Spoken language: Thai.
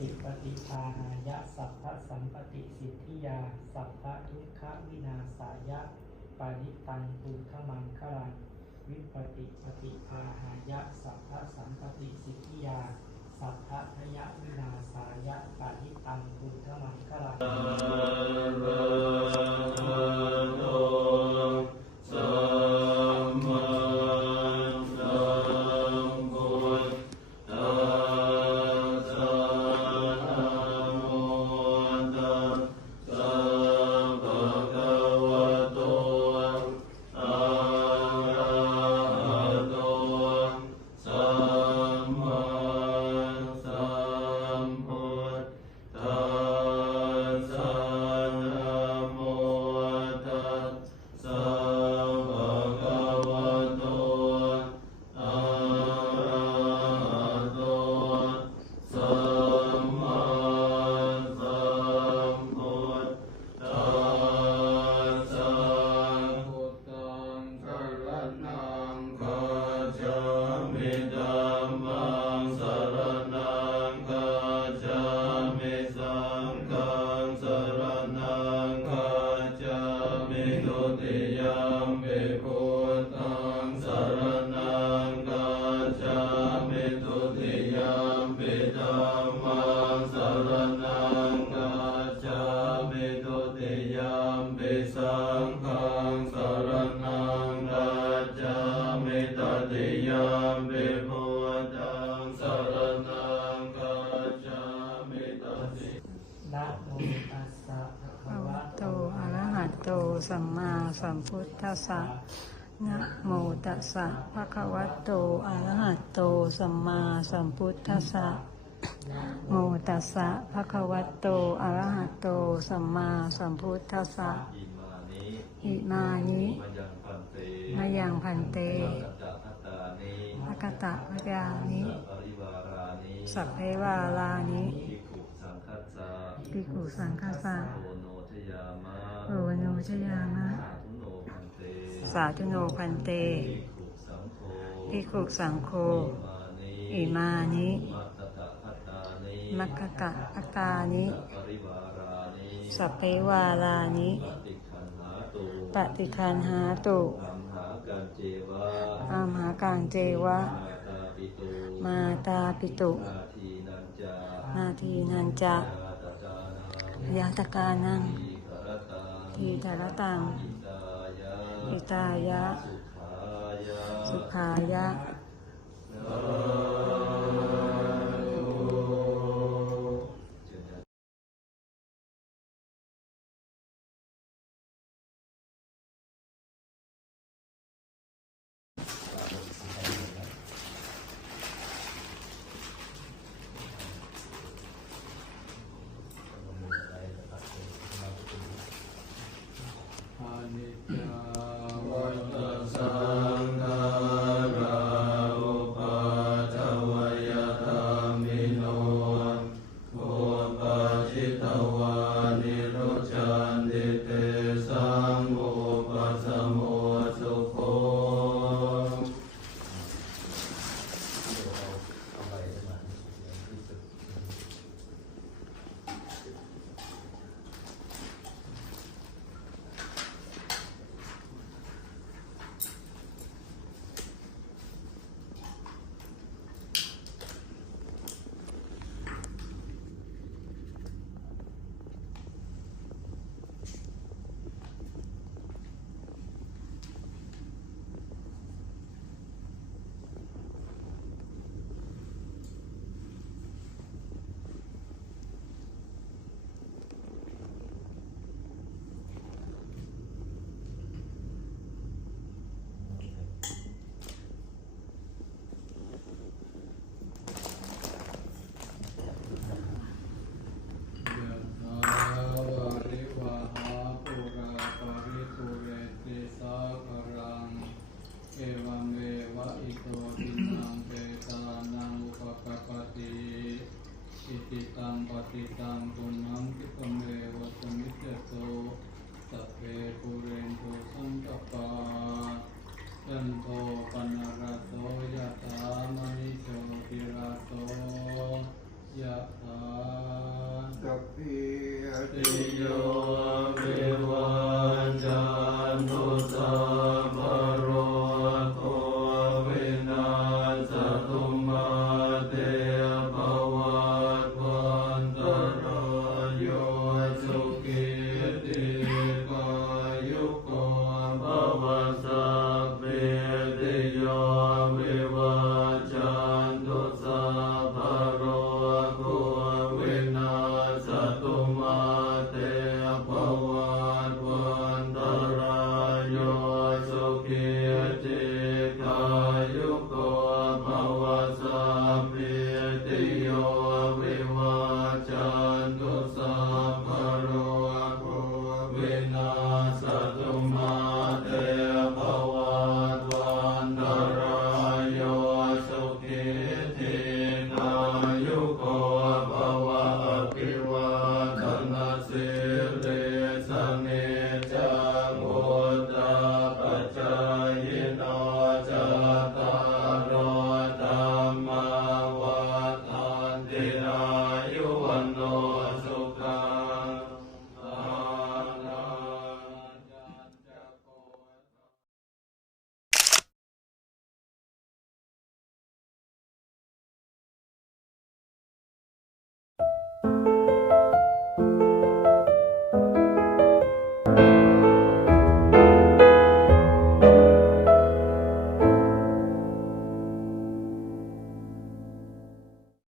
ติปฏิภาหายะสัพพะสัมปติสิทธิยา สัพพะทุกขวินาสายะปาริตังตุขมังคลังวิปติปฏิภาหายะสัพพะสัมปติสิทธิยา สัพพะทยวินาสายะปาริตังตุขมังคลัง ตติยมปิพุทธังสรณังคัจฉามิตตินะโมตัสสะภะคะภะวะวะโตโตอะระหะโตสัมมาสัมพุทธัสสะนะโมตัสสะภะคะวะโตอะระหะโตสัมมาสัมพุทธัสสะโมตัสสะภะคะวะโตอะระหะโตสัมมาสัมพุทธัสสะอิมานิอิมานิมายังพันเตมะยังพันเต กตะพะยานิสัพปริวารานิสัพเพวาลานิภิกขุสังคัสสะภิกขุสังฆสสะโอโนทยามะโอโนชยามะ สาธุโนพันเตสาธุโนพันเตภิกขุสังโฆภิกขุสังโฆอิมานิอิมานิมัตตะพัตตานิมัคคตะอาตานิสัพปริวารานิ สัพเพวาลานิ ปฏิคันหาตุปฏิคันหา ตุอัมหากันเจวะอามหาการเจวะ มาตาปิตุมาตาปิตุ นาทีนันจานาทีนันจะยาตจานังยาตกานัง ทีกรตังทีตรตังอิตายะอิตายะ สุขายะสุขายะอานิจ จา and uh,